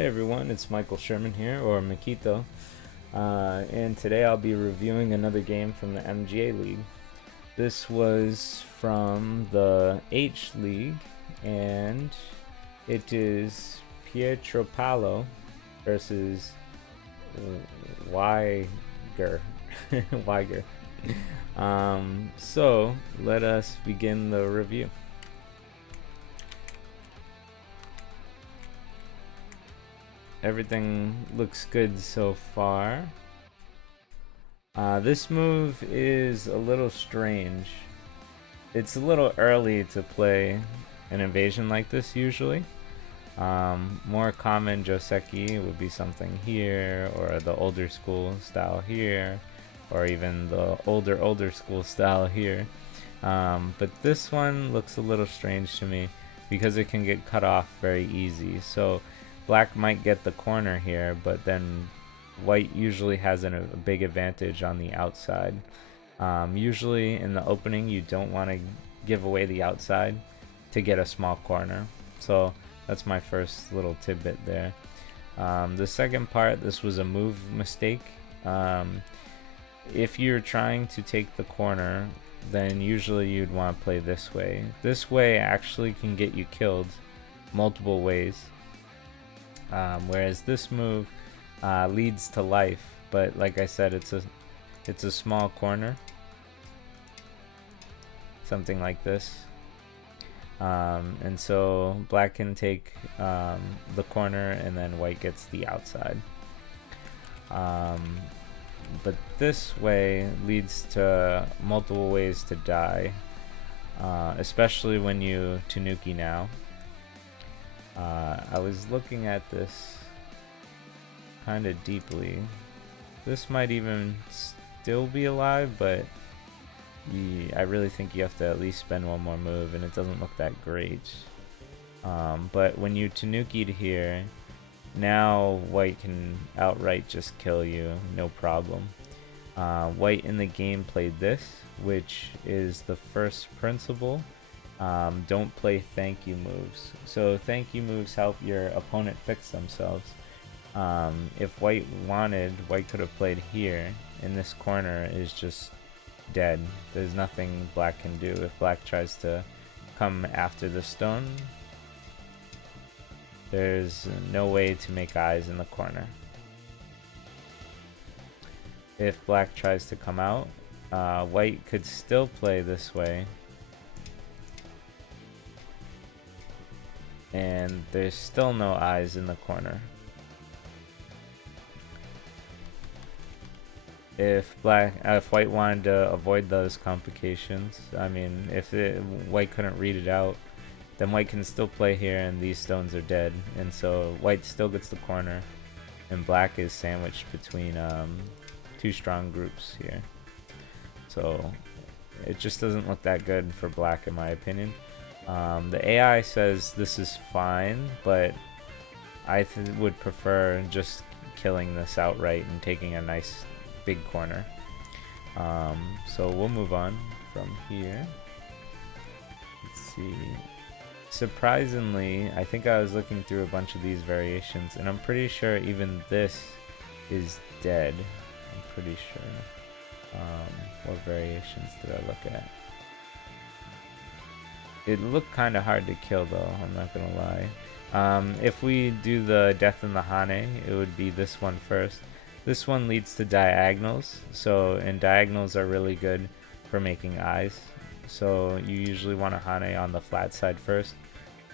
Hey everyone, it's Michael Sherman here, or Makito, and today I'll be reviewing another game from the MGA League. This was from the H League, and it is Pietropaolo versus Whiger. Whiger. So let us begin the review. Everything looks good so far. This move is a little strange. It's a little early to play an invasion like this usually. More common Joseki would be something here, or the older school style here, or even the older school style here. But this one looks a little strange to me because it can get cut off very easy. So black might get the corner here, but then white usually has a big advantage on the outside. Usually in the opening you don't want to give away the outside to get a small corner. So that's my first little tidbit there. The second part, this was a move mistake. If you're trying to take the corner, then usually you'd want to play this way. This way actually can get you killed multiple ways. Whereas this move leads to life, but like I said, it's a small corner, something like this, and so black can take the corner, and then white gets the outside. But this way leads to multiple ways to die, especially when you Tanuki now. I was looking at this kind of deeply. This might even still be alive, but I really think you have to at least spend one more move, and it doesn't look that great. But when you Tanuki'd here, now white can outright just kill you, no problem. White in the game played this, which is the first principle. Don't play thank you moves. So thank you moves help your opponent fix themselves. If white wanted, white could have played here, and this corner is just dead. There's nothing black can do. If black tries to come after the stone, there's no way to make eyes in the corner. If black tries to come out, white could still play this way, and there's still no eyes in the corner. If white wanted to avoid those complications, I mean, if white couldn't read it out, then white can still play here, and these stones are dead, and so white still gets the corner, and black is sandwiched between two strong groups here. So it just doesn't look that good for black, in my opinion. The AI says this is fine, but I would prefer just killing this outright and taking a nice big corner. So we'll move on from here. Let's see. Surprisingly, I think I was looking through a bunch of these variations, and I'm pretty sure even this is dead. I'm pretty sure. What variations did I look at? It looked kind of hard to kill though, I'm not gonna lie. If we do the Death in the Hane, it would be this one first. This one leads to diagonals, and diagonals are really good for making eyes. So you usually want to Hane on the flat side first.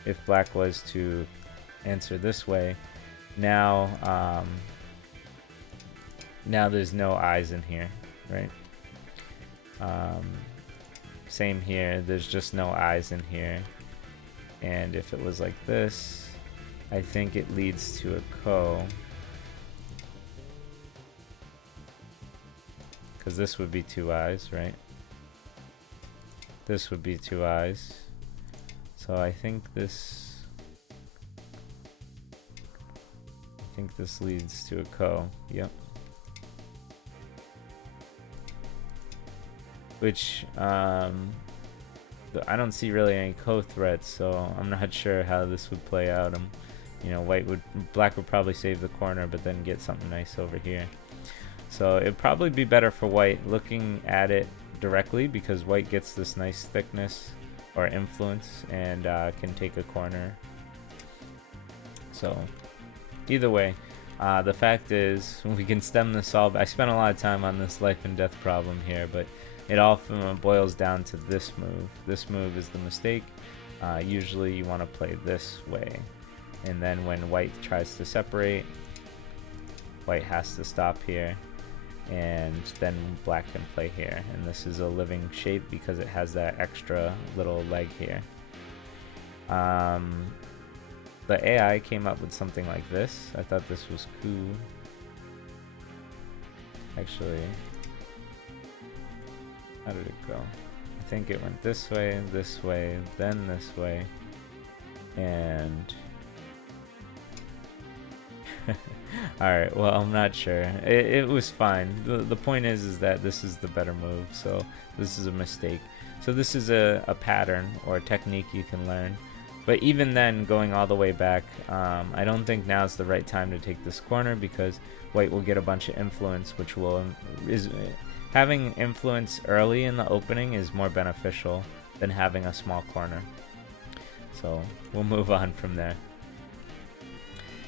If black was to answer this way, now there's no eyes in here, right? Same here, there's just no eyes in here. And if it was like this, I think it leads to a ko. Because this would be two eyes, right? This would be two eyes. So I think this leads to a ko. Yep. Which I don't see really any ko threats, so I'm not sure how this would play out. you know, black would probably save the corner, but then get something nice over here. So it'd probably be better for white looking at it directly, because white gets this nice thickness or influence and can take a corner. So either way, the fact is we can stem this all. I spent a lot of time on this life and death problem here, but it all boils down to this move. This move is the mistake. Usually you want to play this way, and then when white tries to separate, white has to stop here, and then black can play here. And this is a living shape because it has that extra little leg here. The AI came up with something like this. I thought this was cool. Actually, how did it go? I think it went this way, then this way, and alright, well, I'm not sure. It was fine. The point is that this is the better move, so this is a mistake. So this is a pattern or a technique you can learn. But even then, going all the way back, I don't think now's the right time to take this corner, because white will get a bunch of influence, which will having influence early in the opening is more beneficial than having a small corner. So we'll move on from there.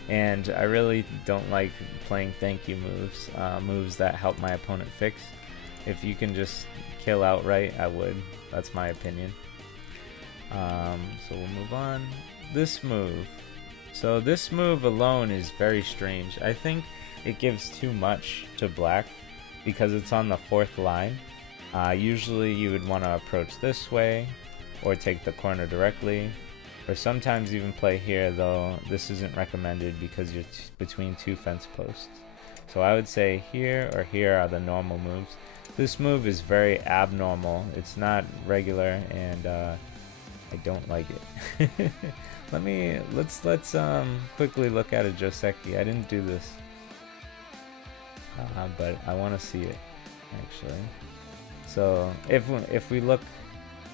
And I really don't like playing thank you moves, moves that help my opponent fix. If you can just kill outright, I would. That's my opinion. So we'll move on. This move. So this move alone is very strange. I think it gives too much to black because it's on the 4th line. Usually you would want to approach this way or take the corner directly, or sometimes even play here, though this isn't recommended because you're between 2 fence posts. So I would say here or here are the normal moves. This move is very abnormal. It's not regular, and I don't like it. Let's quickly look at a Joseki. I didn't do this, but I want to see it actually. So if we look,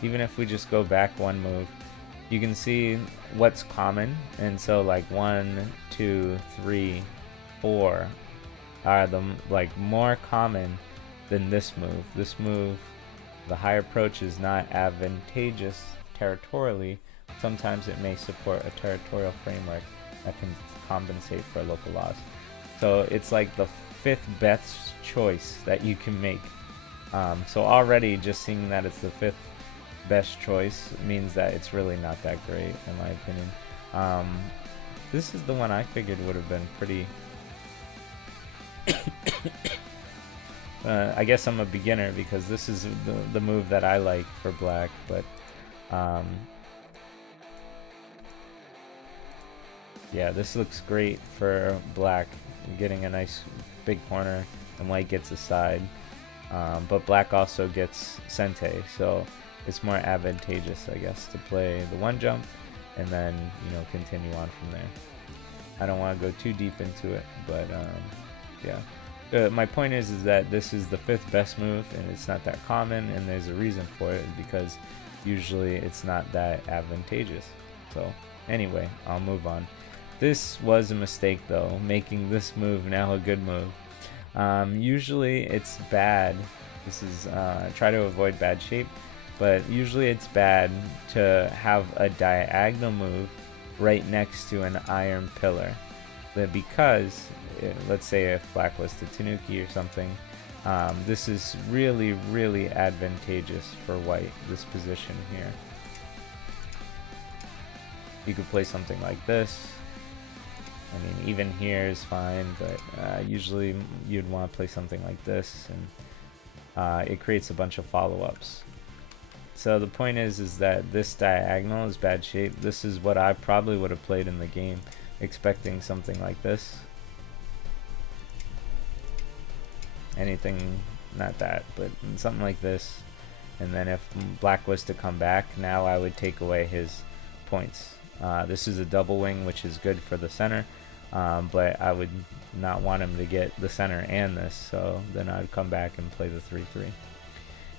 even if we just go back one move, you can see what's common, and so like 1, 2, 3, 4 are the more common than this move. This move, the high approach, is not advantageous territorially. Sometimes it may support a territorial framework that can compensate for local loss. So it's like the 5th best choice that you can make. So already just seeing that it's the 5th best choice means that it's really not that great, in my opinion. This is the one I figured would have been pretty I guess I'm a beginner because this is the move that I like for black, but yeah, this looks great for black, getting a nice big corner, and white gets a side, but black also gets sente, so it's more advantageous, I guess, to play the 1 jump and then, you know, continue on from there. I don't want to go too deep into it, but yeah. My point is that this is the 5th best move, and it's not that common, and there's a reason for it, because usually it's not that advantageous. So anyway, I'll move on. This was a mistake, though, making this move now a good move. Usually it's bad. This is try to avoid bad shape, but usually it's bad to have a diagonal move right next to an iron pillar. But because, let's say if black was to Tanuki or something, this is really, really advantageous for white, this position here. You could play something like this. I mean, even here is fine, but usually you'd want to play something like this, and it creates a bunch of follow-ups. So the point is that this diagonal is bad shape. This is what I probably would have played in the game, expecting something like this. Anything, not that, but something like this. And then if black was to come back, now I would take away his points. This is a double wing, which is good for the center, but I would not want him to get the center and this, so then I'd come back and play the 3-3.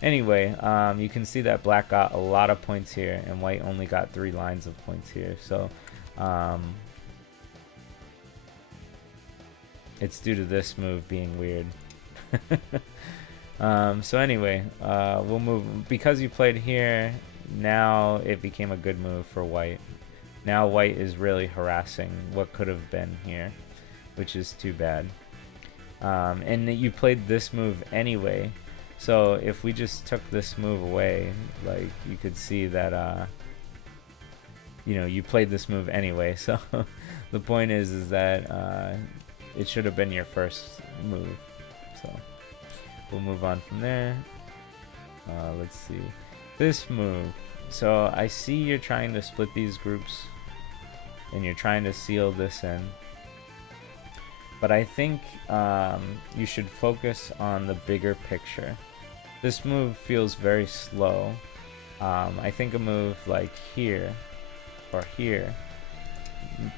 Anyway, you can see that black got a lot of points here, and white only got 3 lines of points here. So it's due to this move being weird. So anyway, we'll move, because you played here, now it became a good move for white. Now white is really harassing what could have been here, which is too bad. And you played this move anyway, so if we just took this move away, like, you could see that you know, you played this move anyway. So the point is that it should have been your first move. So we'll move on from there. Let's see this move. So I see you're trying to split these groups and you're trying to seal this in, but I think you should focus on the bigger picture. This move feels very slow. I think a move like here or here,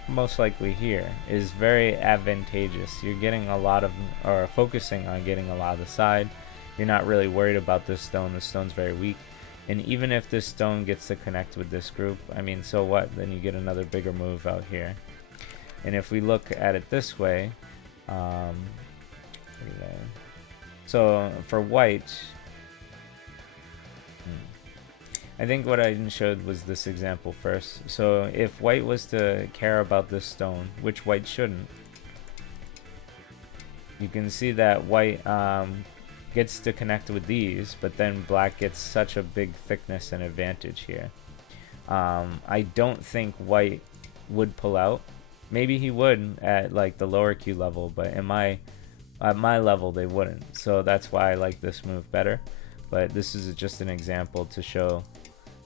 most likely here, is very advantageous. You're getting a lot of, or focusing on getting a lot of the side. You're not really worried about this stone. The stone's very weak. And even if this stone gets to connect with this group, I mean, so what? Then you get another bigger move out here. And if we look at it this way, so for white, I think what I showed was this example first. So if white was to care about this stone, which white shouldn't, you can see that white gets to connect with these, but then black gets such a big thickness and advantage here. I don't think white would pull out. Maybe he would at like the lower Q level, but at my level they wouldn't. So that's why I like this move better. But this is just an example to show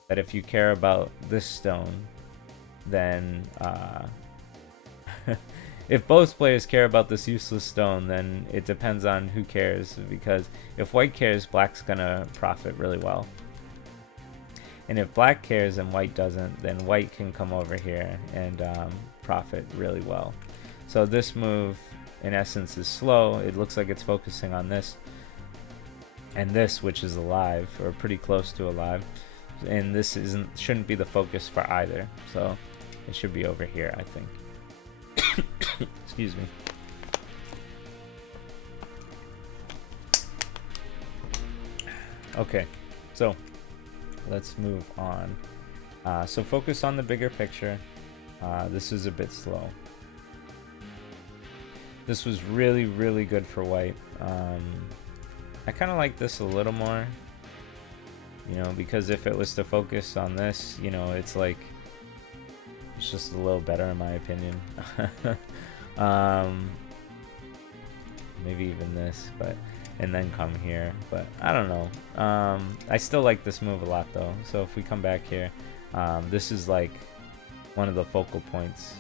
that if you care about this stone, then if both players care about this useless stone, then it depends on who cares, because if white cares, black's gonna profit really well. And if black cares and white doesn't, then white can come over here and profit really well. So this move, in essence, is slow. It looks like it's focusing on this and this, which is alive, or pretty close to alive. And this shouldn't be the focus for either. So it should be over here, I think. Excuse me. Okay, so let's move on. So focus on the bigger picture. This is a bit slow. This was really, really good for white. I kind of like this a little more, you know, because if it was to focus on this, you know, it's like, it's just a little better in my opinion. Maybe even this, but, and then come here, but I don't know. I still like this move a lot though. So if we come back here, this is like one of the focal points.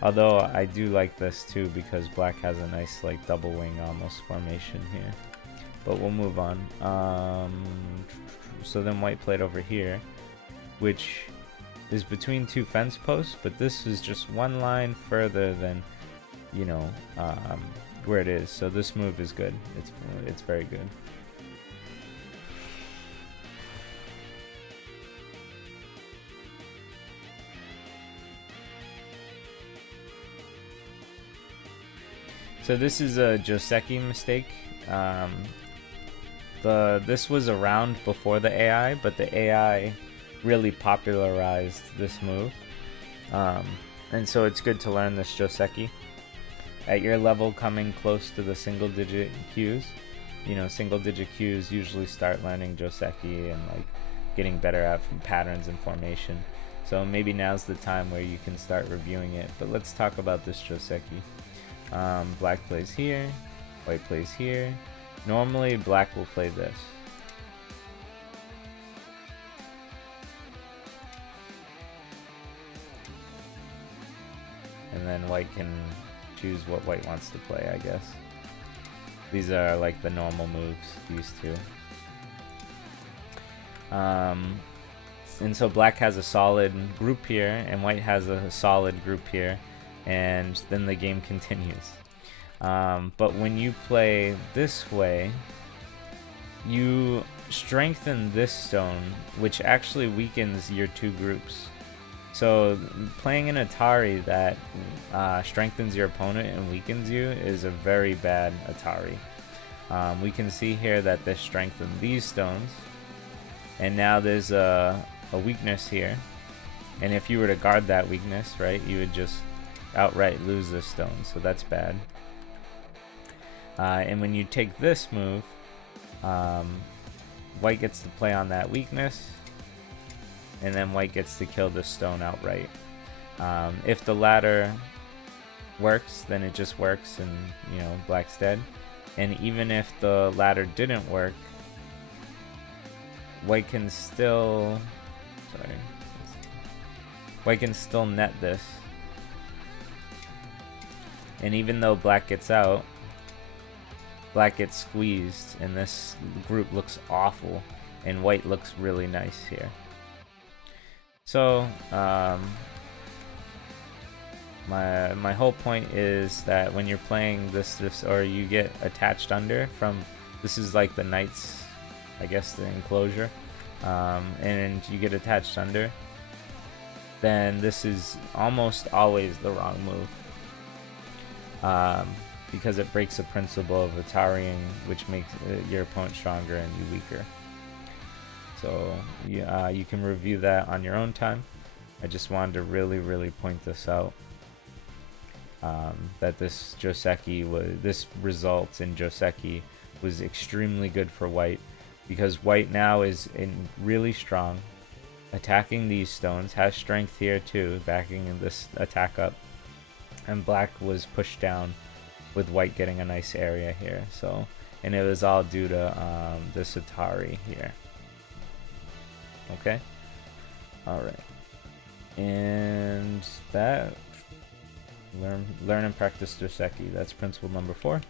Although I do like this too, because black has a nice like double wing almost formation here. But we'll move on. So then white played over here, which is between two fence posts, but this is just one line further than, you know, where it is. So this move is good. It's very good. So this is a Joseki mistake. This was around before the AI, but the AI really popularized this move. And so it's good to learn this Joseki. At your level, coming close to the single digit Qs, you know, single digit Qs usually start learning Joseki and like getting better at patterns and formation. So maybe now's the time where you can start reviewing it. But let's talk about this Joseki. Black plays here, white plays here. Normally black will play this. And then white can choose what white wants to play, I guess. These are like the normal moves, these two. And so black has a solid group here, and white has a solid group here, and then the game continues. But when you play this way, you strengthen this stone, which actually weakens your two groups. So playing an Atari that strengthens your opponent and weakens you is a very bad Atari. We can see here that this strengthened these stones, and now there's a weakness here, and if you were to guard that weakness, right, you would just outright lose this stone, so that's bad. And when you take this move, white gets to play on that weakness, and then white gets to kill this stone outright. If the ladder works, then it just works, and you know, black's dead. And even if the ladder didn't work, white can still net this. And even though black gets out, black gets squeezed, and this group looks awful, and white looks really nice here. So my whole point is that when you're playing this or you get attached under from, this is like the knight's, I guess, the enclosure, and you get attached under, then this is almost always the wrong move, because it breaks the principle of Atarying, which makes your opponent stronger and you weaker. So you can review that on your own time. I just wanted to really point this out, that this result in Joseki was extremely good for white, because white now is really strong, attacking these stones, has strength here too, backing this attack up, and black was pushed down with white getting a nice area here. So, and it was all due to this Atari here. Okay, all right, and that learn and practice Joseki. That's principle number 4,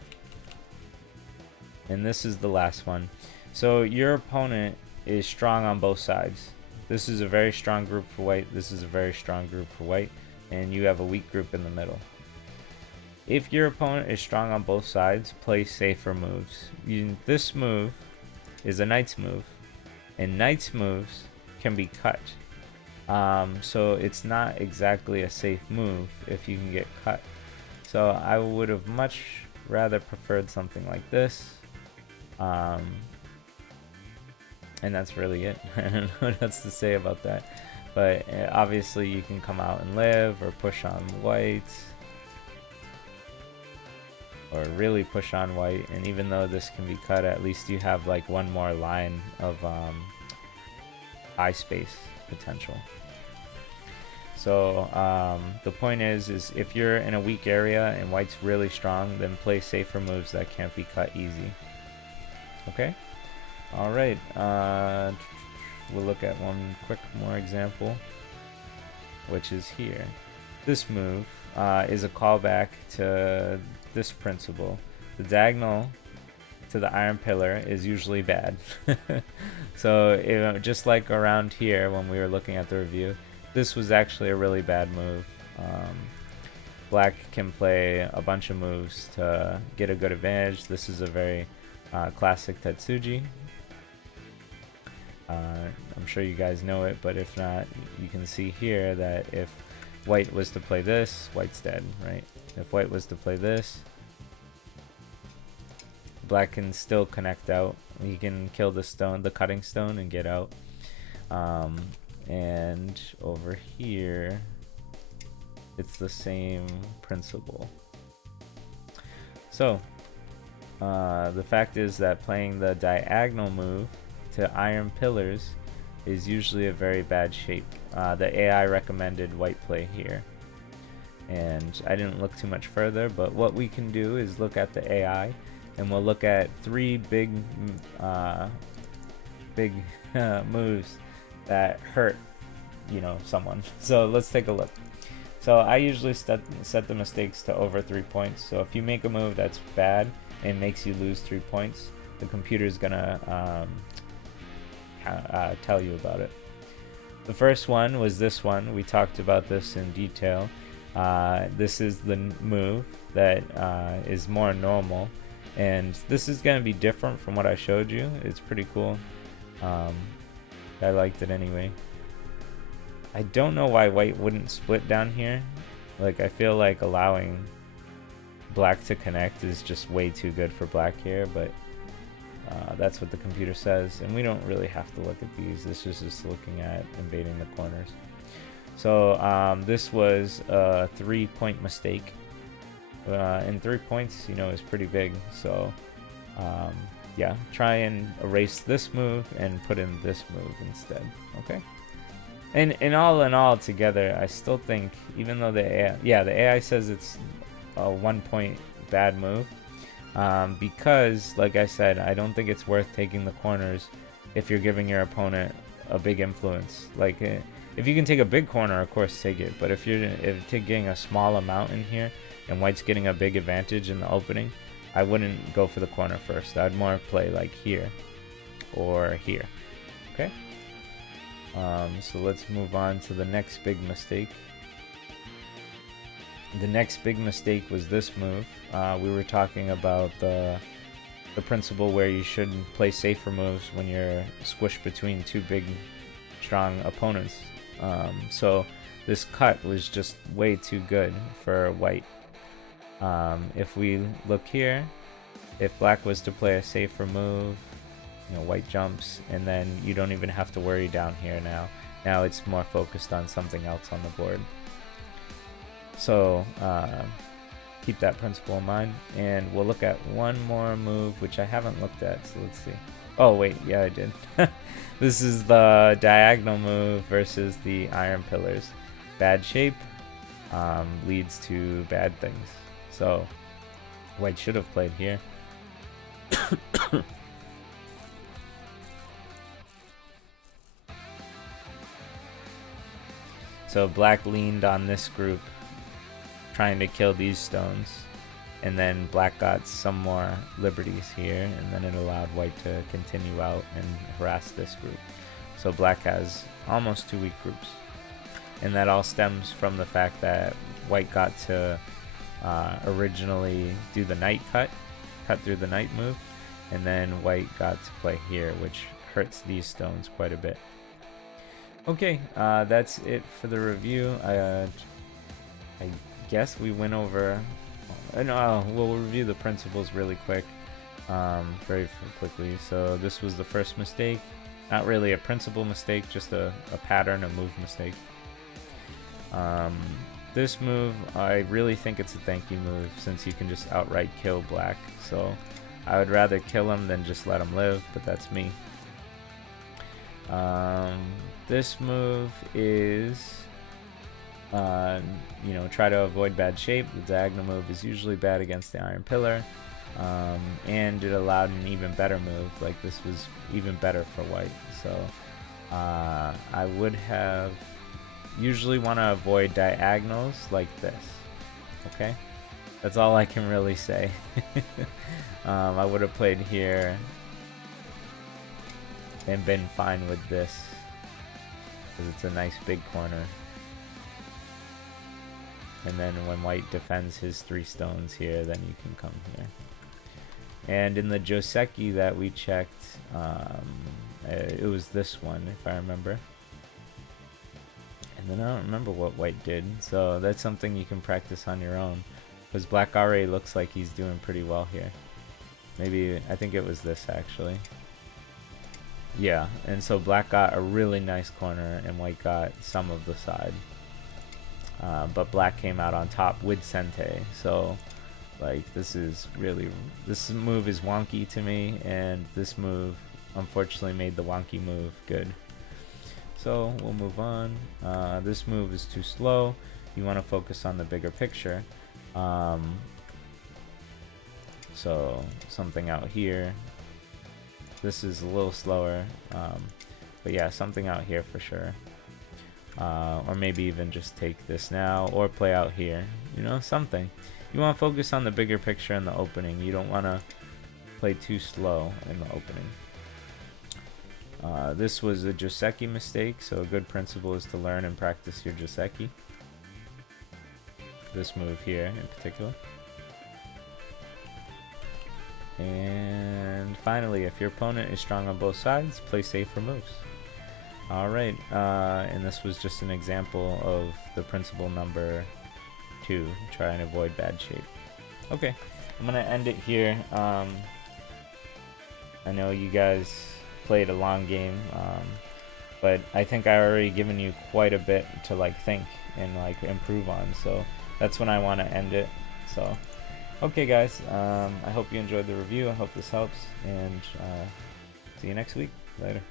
and this is the last one. So your opponent is strong on both sides. This is a very strong group for white. This is a very strong group for white, and you have a weak group in the middle. If your opponent is strong on both sides, play safer moves. This move is a knight's move, and knight's moves can be cut. So it's not exactly a safe move if you can get cut. So I would have much rather preferred something like this. And that's really it. I don't know what else to say about that. But obviously you can come out and live, or push on white, or really push on white. And even though this can be cut, at least you have like one more line of eye space potential. So the point is if you're in a weak area and white's really strong, then play safer moves that can't be cut easy. Okay? Alright, we'll look at one quick more example, which is here. This move is a callback to this principle. The diagonal to the iron pillar is usually bad. So just like around here when we were looking at the review, this was actually a really bad move. Black can play a bunch of moves to get a good advantage. This is a very classic Tetsuji. I'm sure you guys know it, but if not, you can see here that if white was to play this, white's dead, right? If white was to play this, black can still connect out. He can kill the stone, the cutting stone, and get out. And over here, it's the same principle. So the fact is that playing the diagonal move to iron pillars is usually a very bad shape. The AI recommended white play here, and I didn't look too much further, but what we can do is look at the AI, and we'll look at 3 big moves that hurt, someone. So let's take a look. So I usually set the mistakes to over 3 points. So if you make a move that's bad and makes you lose 3 points, the computer's gonna tell you about it. The first one was this one. We talked about this in detail. This is the move that is more normal, and this is going to be different from what I showed you. It's pretty cool. I liked it anyway. I don't know why white wouldn't split down here. Like, I feel like allowing black to connect is just way too good for black here, but that's what the computer says, and we don't really have to look at these. This is just looking at invading the corners. So this was a 3-point mistake, and 3 points, you know, is pretty big. So yeah, try and erase this move and put in this move instead. Okay. And in all together, I still think, even though the AI says it's a 1-point bad move, because, like I said, I don't think it's worth taking the corners if you're giving your opponent a big influence. Like, if you can take a big corner, of course, take it. But if you're getting a small amount in here and white's getting a big advantage in the opening, I wouldn't go for the corner first. I'd more play like here or here. Okay. So let's move on to the next big mistake. The next big mistake was this move. We were talking about the principle where you should play safer moves when you're squished between two big, strong opponents. So this cut was just way too good for white. If we look here, if black was to play a safer move, you know, white jumps, and then you don't even have to worry down here now. Now it's more focused on something else on the board. So keep that principle in mind, and we'll look at one more move which I haven't looked at, so let's see. Oh wait, yeah, I did. This is the diagonal move versus the iron pillars. Bad shape leads to bad things, so white should have played here. So black leaned on this group, trying to kill these stones, and then black got some more liberties here, and then it allowed white to continue out and harass this group. So black has almost 2 weak groups, and that all stems from the fact that white got to originally do the knight cut through the knight move, and then white got to play here, which hurts these stones quite a bit. Okay, that's it for the review. I guess we went over. No, we'll review the principles really quick, very quickly. So this was the first mistake. Not really a principle mistake, just a pattern, a move mistake. This move, I really think it's a thank you move, since you can just outright kill black. So I would rather kill him than just let him live, but that's me. This move is, you know, try to avoid bad shape. The diagonal move is usually bad against the iron pillar, and it allowed an even better move. Like, this was even better for white. So I would have usually want to avoid diagonals like this. Okay, that's all I can really say. I would have played here and been fine with this, because it's a nice big corner. And then when white defends his 3 stones here, then you can come here. And in the Joseki that we checked, it was this one, if I remember. And then I don't remember what white did, so that's something you can practice on your own, because black already looks like he's doing pretty well here. Maybe, I think it was this actually. Yeah, and so black got a really nice corner and white got some of the side. But black came out on top with Sente, so like this move is wonky to me, and this move unfortunately made the wonky move good. So we'll move on. This move is too slow. You want to focus on the bigger picture. So something out here. This is a little slower, but yeah, something out here for sure. Or maybe even just take this now, or play out here. You know, something. You want to focus on the bigger picture in the opening. You don't want to play too slow in the opening. This was a Joseki mistake, so a good principle is to learn and practice your Joseki. This move here in particular. And finally, if your opponent is strong on both sides, play safer moves. Alright, and this was just an example of the principle number 2, try and avoid bad shape. Okay, I'm gonna end it here. I know you guys played a long game, but I think I already given you quite a bit to like think and like improve on, so that's when I want to end it. So okay guys, I hope you enjoyed the review, I hope this helps, and see you next week. Later.